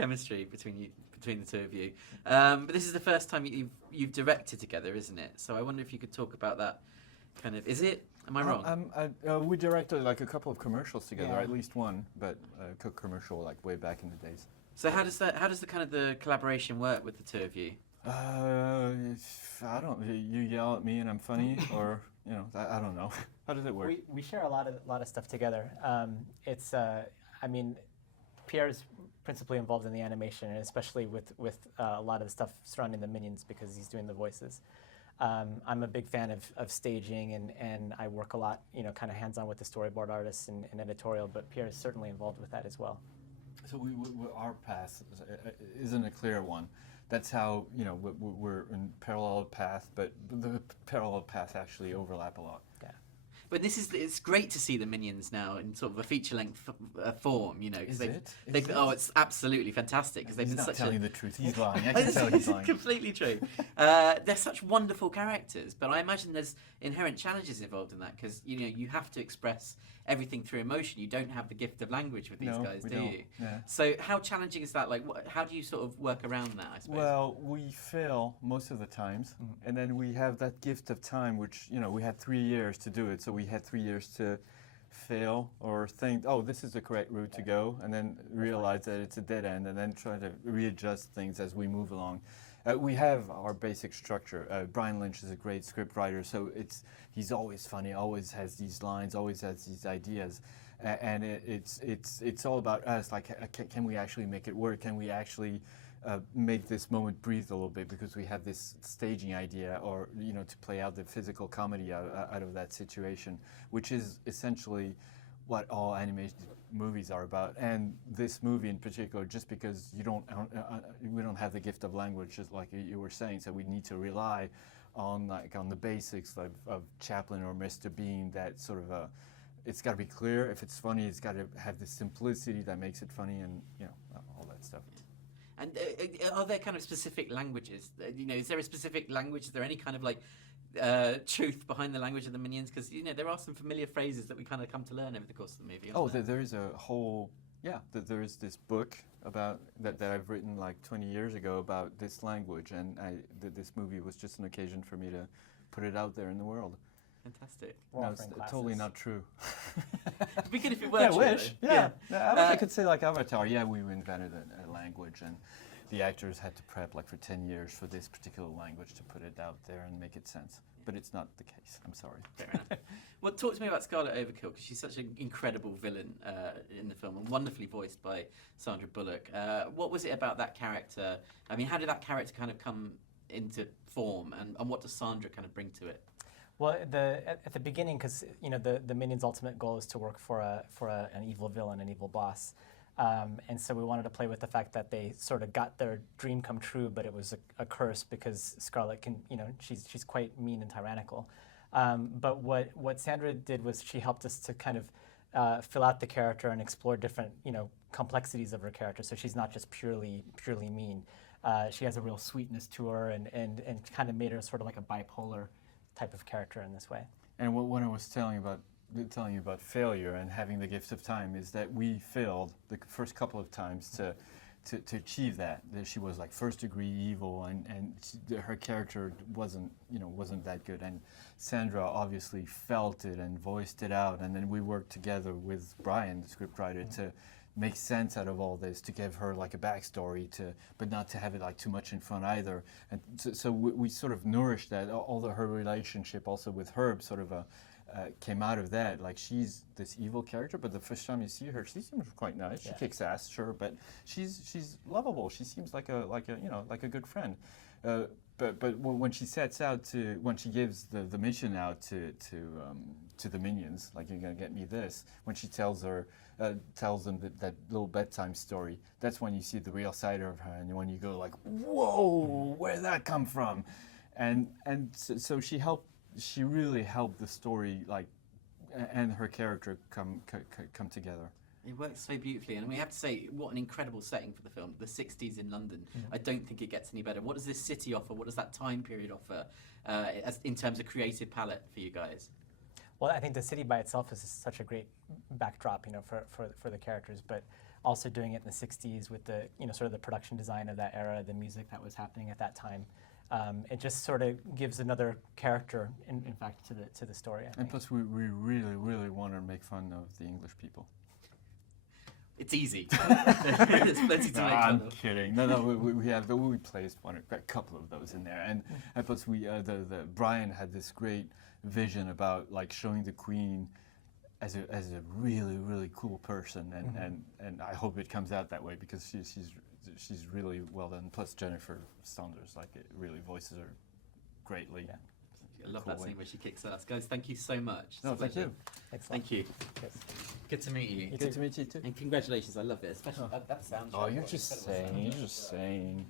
chemistry between the two of you. But this is the first time you've directed together, isn't it? So I wonder if you could talk about that. Kind of, is it? Am I wrong? We directed like a couple of commercials together, at least one, but a commercial like way back in the days. So how does the kind of the collaboration work with the two of you? I don't. You yell at me and I'm funny, or I don't know. How does it work? We share a lot of stuff together. I mean, Pierre's principally involved in the animation, and especially with a lot of the stuff surrounding the Minions because he's doing the voices. I'm a big fan of staging, and I work a lot, kind of hands-on with the storyboard artists and editorial, but Pierre is certainly involved with that as well. So our path isn't a clear one. That's how, we're in parallel path, but the parallel paths actually overlap a lot. Yeah. But it's great to see the Minions now in sort of a feature-length form, Is it? Oh, it's absolutely fantastic because they've been such telling the truth. He's lying. I can tell he's lying. Completely true. They're such wonderful characters, but I imagine there's inherent challenges involved in that because you have to express everything through emotion. You don't have the gift of language with these guys, do you? Yeah. So how challenging is that? Like, how do you sort of work around that? I suppose. Well, we fail most of the times, and then we have that gift of time, which we had 3 years to do it. So we had 3 years to fail or think, oh, this is the correct route to go, and then realize that it's a dead end, and then try to readjust things as we move along. We have our basic structure. Brian Lynch is a great script writer, so he's always funny, always has these lines, always has these ideas, and it's all about us. Like, can we actually make it work? Can we actually make this moment breathe a little bit because we have this staging idea, or to play out the physical comedy out of that situation, which is essentially what all animated movies are about. And this movie in particular, just because we don't have the gift of language, just like you were saying, so we need to rely on the basics of Chaplin or Mr. Bean. That sort of it's got to be clear. If it's funny, it's got to have the simplicity that makes it funny, and all that stuff. And are there kind of specific languages? Is there a specific language? Is there any kind of like truth behind the language of the Minions? Because there are some familiar phrases that we kind of come to learn over the course of the movie. There is a whole there is this book about that I've written like 20 years ago about this language, and this movie was just an occasion for me to put it out there in the world. Fantastic. No, it's totally not true. It'd be good if it were I true. wish. Yeah. I wish I could say like Avatar. Yeah, we invented a language, and the actors had to prep like for 10 years for this particular language to put it out there and make it sense. But it's not the case. I'm sorry. Fair enough. Well, talk to me about Scarlet Overkill, because she's such an incredible villain in the film and wonderfully voiced by Sandra Bullock. What was it about that character? I mean, how did that character kind of come into form, and what does Sandra kind of bring to it? Well, at the beginning, because the Minions' ultimate goal is to work for an evil villain, an evil boss, and so we wanted to play with the fact that they sort of got their dream come true, but it was a curse because Scarlet can, she's quite mean and tyrannical. But what Sandra did was she helped us to kind of fill out the character and explore different complexities of her character. So she's not just purely mean. She has a real sweetness to her, and kind of made her sort of like a bipolar type of character in this way. And when I was telling you about failure and having the gift of time, is that we failed the first couple of times to achieve that. That she was like first degree evil, and her character wasn't that good. And Sandra obviously felt it and voiced it out, and then we worked together with Brian, the scriptwriter, to make sense out of all this, to give her like a backstory, but not to have it like too much in front either. And so we sort of nourished that. Although her relationship also with Herb sort of came out of that. Like, she's this evil character, but the first time you see her, she seems quite nice. Yeah. She kicks ass, sure, but she's lovable. She seems like a good friend. But when she sets out when she gives the mission out to the Minions, like, you're gonna get me this, when she tells them that little bedtime story, that's when you see the real side of her, and when you go like, whoa, where did that come from? And so she really helped the story, like, and her character come together. It works so beautifully, and we have to say, what an incredible setting for the film. The 60s in London. I don't think it gets any better. What does this city offer? What does that time period offer in terms of creative palette for you guys? Well, I think the city by itself is such a great backdrop, for the characters. But also doing it in the 60s with the, sort of the production design of that era, the music that was happening at that time. It just sort of gives another character, in fact, to the story, I think. And plus, we really, really want to make fun of the English people. It's easy. There's plenty to No, make I'm fun of. kidding. No, we placed a couple of those in there, and plus the Brian had this great vision about like showing the Queen as a really, really cool person, and I hope it comes out that way, because she's really well done. Plus Jennifer Saunders, like, it really voices her greatly. Yeah. I love Cool that way. scene where she kicks ass. Guys, thank you so much. It's No, a thank pleasure. you. Excellent. Thank you. Yes. Good to meet you. You Good to meet you too. And congratulations, I love it. Especially that sound. Oh, you're just saying.